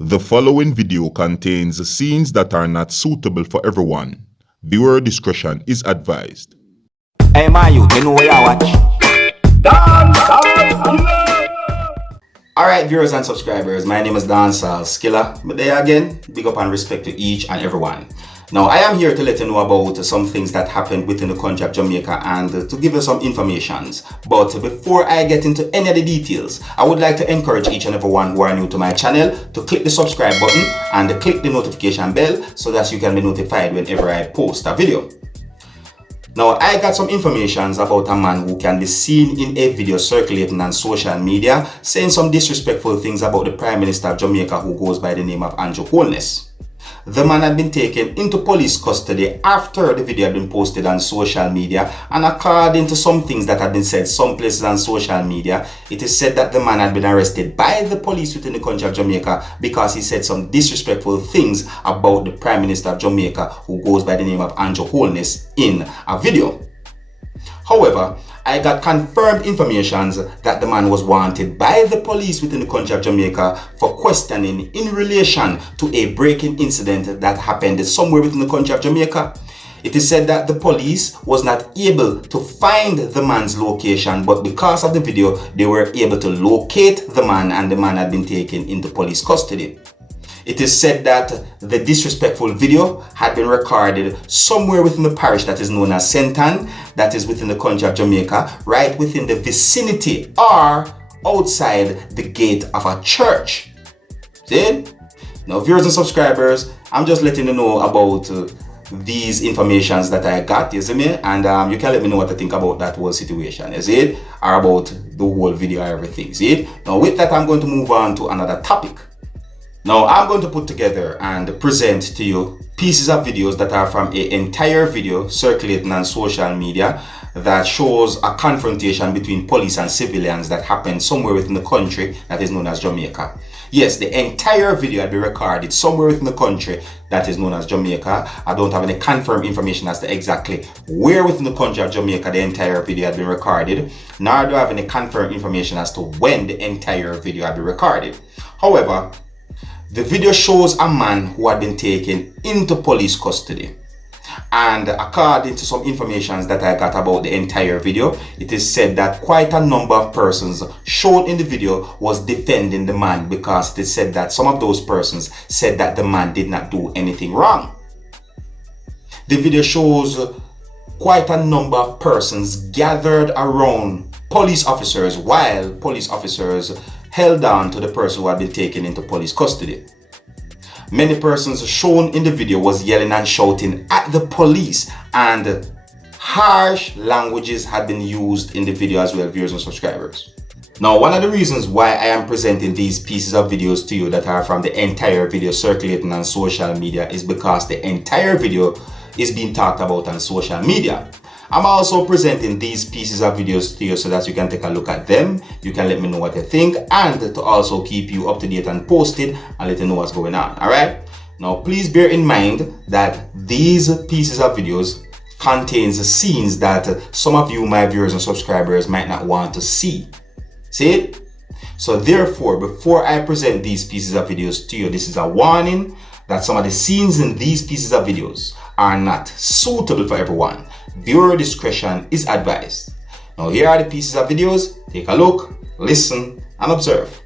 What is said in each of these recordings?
The following video contains scenes that are not suitable for everyone. Viewer discretion is advised. Hey, my youth, you know where you watch? Dancehall Skilla! Alright, viewers and subscribers, my name is Dancehall Skilla. But there again, big up and respect to each and everyone. Now, I am here to let you know about some things that happened within the country of Jamaica and to give you some informations. But before I get into any of the details, I would like to encourage each and everyone who are new to my channel to click the subscribe button and click the notification bell so that you can be notified whenever I post a video. Now, I got some information about a man who can be seen in a video circulating on social media saying some disrespectful things about the Prime Minister of Jamaica who goes by the name of Andrew Holness. The man had been taken into police custody after the video had been posted on social media, and according to some things that had been said some places on social media, it is said that the man had been arrested by the police within the country of Jamaica because he said some disrespectful things about the Prime Minister of Jamaica who goes by the name of Andrew Holness in a video. However, I got confirmed information that the man was wanted by the police within the country of Jamaica for questioning in relation to a break-in incident that happened somewhere within the country of Jamaica. It is said that the police was not able to find the man's location, but because of the video, they were able to locate the man and the man had been taken into police custody. It is said that the disrespectful video had been recorded somewhere within the parish that is known as Sentan, that is within the country of Jamaica, right within the vicinity or outside the gate of a church. See? Now, viewers and subscribers, I'm just letting you know about these informations that I got, you see me? And you can let me know what you think about that whole situation, you see it? Or about the whole video or everything, see it? Now, with that, I'm going to move on to another topic. Now, I'm going to put together and present to you pieces of videos that are from an entire video circulating on social media that shows a confrontation between police and civilians that happened somewhere within the country that is known as Jamaica. Yes, the entire video had been recorded somewhere within the country that is known as Jamaica. I don't have any confirmed information as to exactly where within the country of Jamaica the entire video had been recorded, nor do I have any confirmed information as to when the entire video had been recorded. However, the video shows a man who had been taken into police custody. And according to some information that I got about the entire video, it is said that quite a number of persons shown in the video was defending the man because it is said that some of those persons said that the man did not do anything wrong. The video shows quite a number of persons gathered around police officers while police officers held on to the person who had been taken into police custody. Many persons shown in the video was yelling and shouting at the police, and harsh languages had been used in the video as well, viewers and subscribers. Now, one of the reasons why I am presenting these pieces of videos to you that are from the entire video circulating on social media is because the entire video is being talked about on social media. I'm also presenting these pieces of videos to you so that you can take a look at them, you can let me know what you think, and to also keep you up to date and posted and let you know what's going on. Alright? Now, please bear in mind that these pieces of videos contains scenes that some of you, my viewers and subscribers, might not want to see. See it? So therefore, before I present these pieces of videos to you, this is a warning that some of the scenes in these pieces of videos are not suitable for everyone. Viewer discretion is advised. Now, here are the pieces of videos. Take a look, listen, and observe.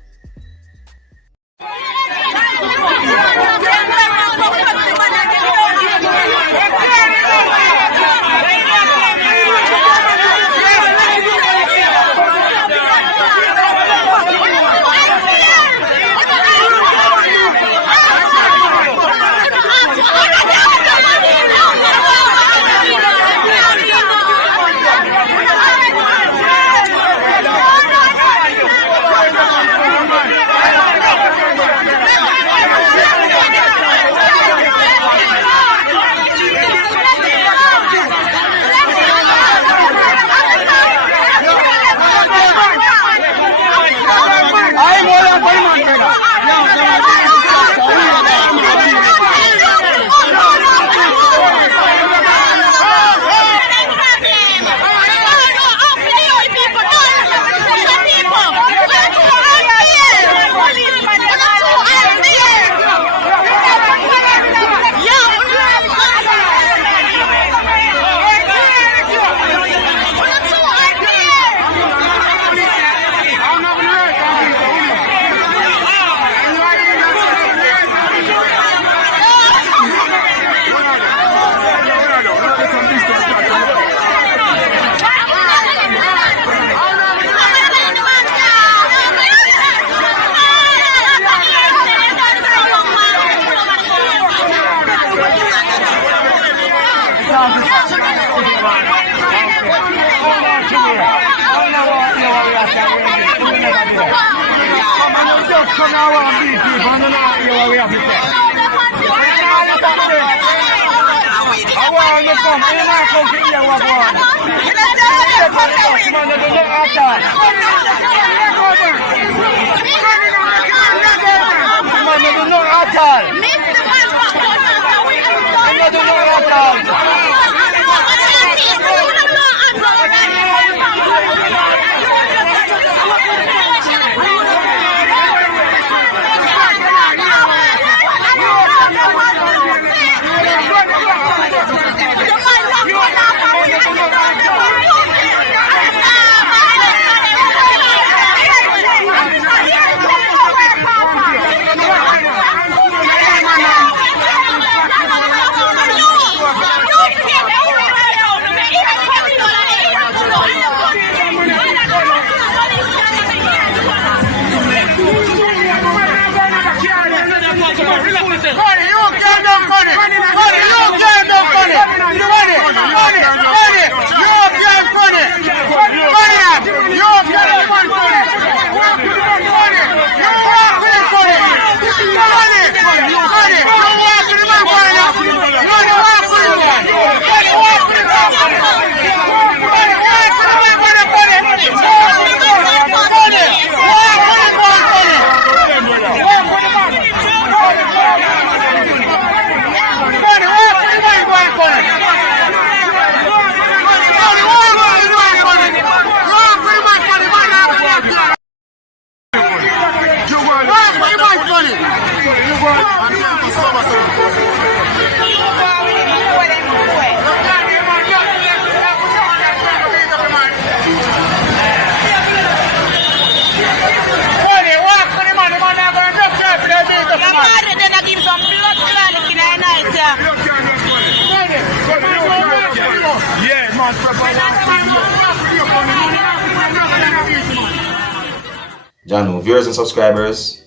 John, viewers and subscribers,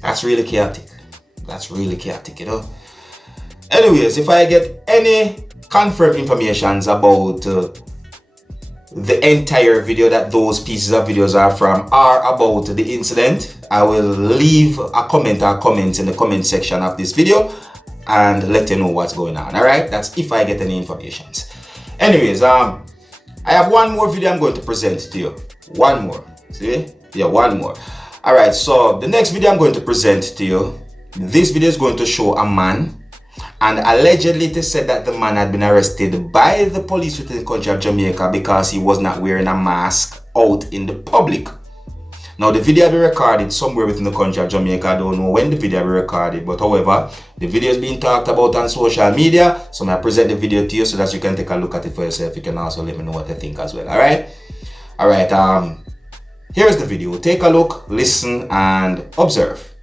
that's really chaotic. That's really chaotic, you know. Anyways, if I get any confirmed informations about the entire video that those pieces of videos are from or about the incident, I will leave a comment or comments in the comment section of this video and let you know what's going on. Alright, that's if I get any informations. Anyways, I have one more video I'm going to present to you. One more. See? Yeah, one more. Alright, so the next video I'm going to present to you, this video is going to show a man, and allegedly it is said that the man had been arrested by the police within the country of Jamaica because he was not wearing a mask out in the public. Now the video will be recorded somewhere within the country of Jamaica. I don't know when the video will be recorded, but however, the video is being talked about on social media, so I present the video to you so that you can take a look at it for yourself. You can also let me know what you think as well. Alright, here's the video. Take a look, listen, and observe.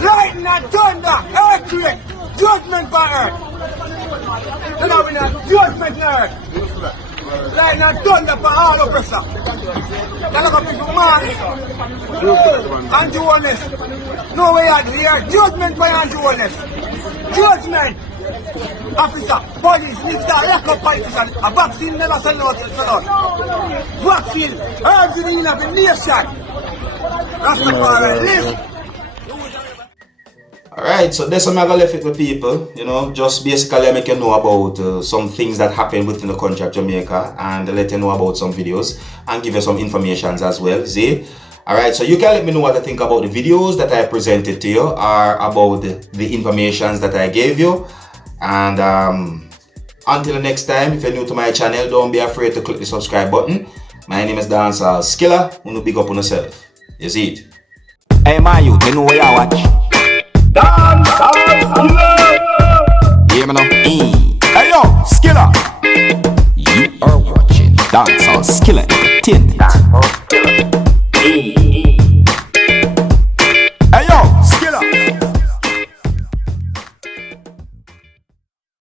Lightning and thunder, earthquake, judgment by earth. You know, we have judgment on earth. Lightning and thunder for all oppressor. Now look at people, man. Andrew Holness. No way out here. Judgment by Andrew Holness. Judgment. Officer, police, minister, record politician. A vaccine never sell out. Vaccine, herbs in the nation. Rastafari, live. Alright, so that's what I'm going to leave it with people, you know, just basically make you know about some things that happen within the country of Jamaica and let you know about some videos and give you some information as well, see? Alright, so you can let me know what you think about the videos that I presented to you or about the information that I gave you. And until the next time, if you're new to my channel, don't be afraid to click the subscribe button. My name is Dancehall Skilla. You big up on yourself. You see it? Hey, my youth, you know where you watch? Dancehall Skilla. Yeah, man. Hey, yo, Skilla. You are watching Dancehall Skilla Entertainment.